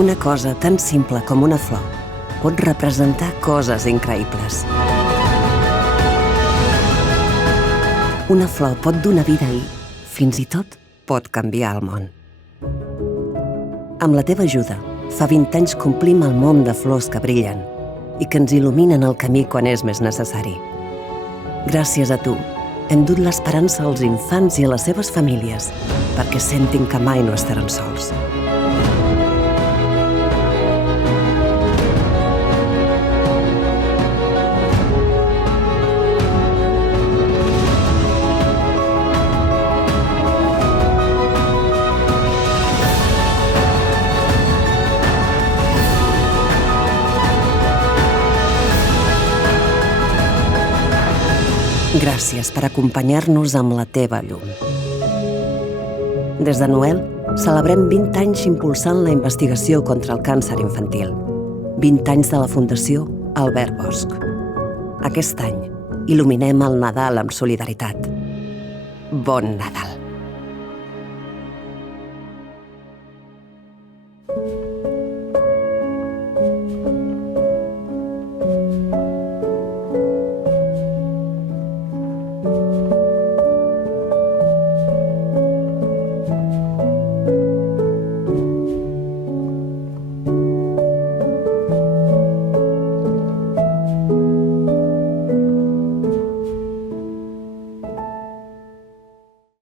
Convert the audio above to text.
Una cosa tan simple com una flor pot representar coses increïbles. Una flor pot donar vida i, fins i tot, pot canviar el món. Amb la teva ajuda, fa 20 anys complim el món de flors que brillen i que ens il·luminen el camí quan és més necessari. Gràcies a tu, hem dut l'esperança als infants i a les seves famílies perquè sentin que mai no estaran sols. Gràcies per acompanyar-nos amb la teva llum. Des de Noel, celebrem 20 anys impulsant la investigació contra el càncer infantil. 20 anys de la Fundació Albert Bosch. Aquest any, il·luminem el Nadal amb solidaritat. Bon Nadal!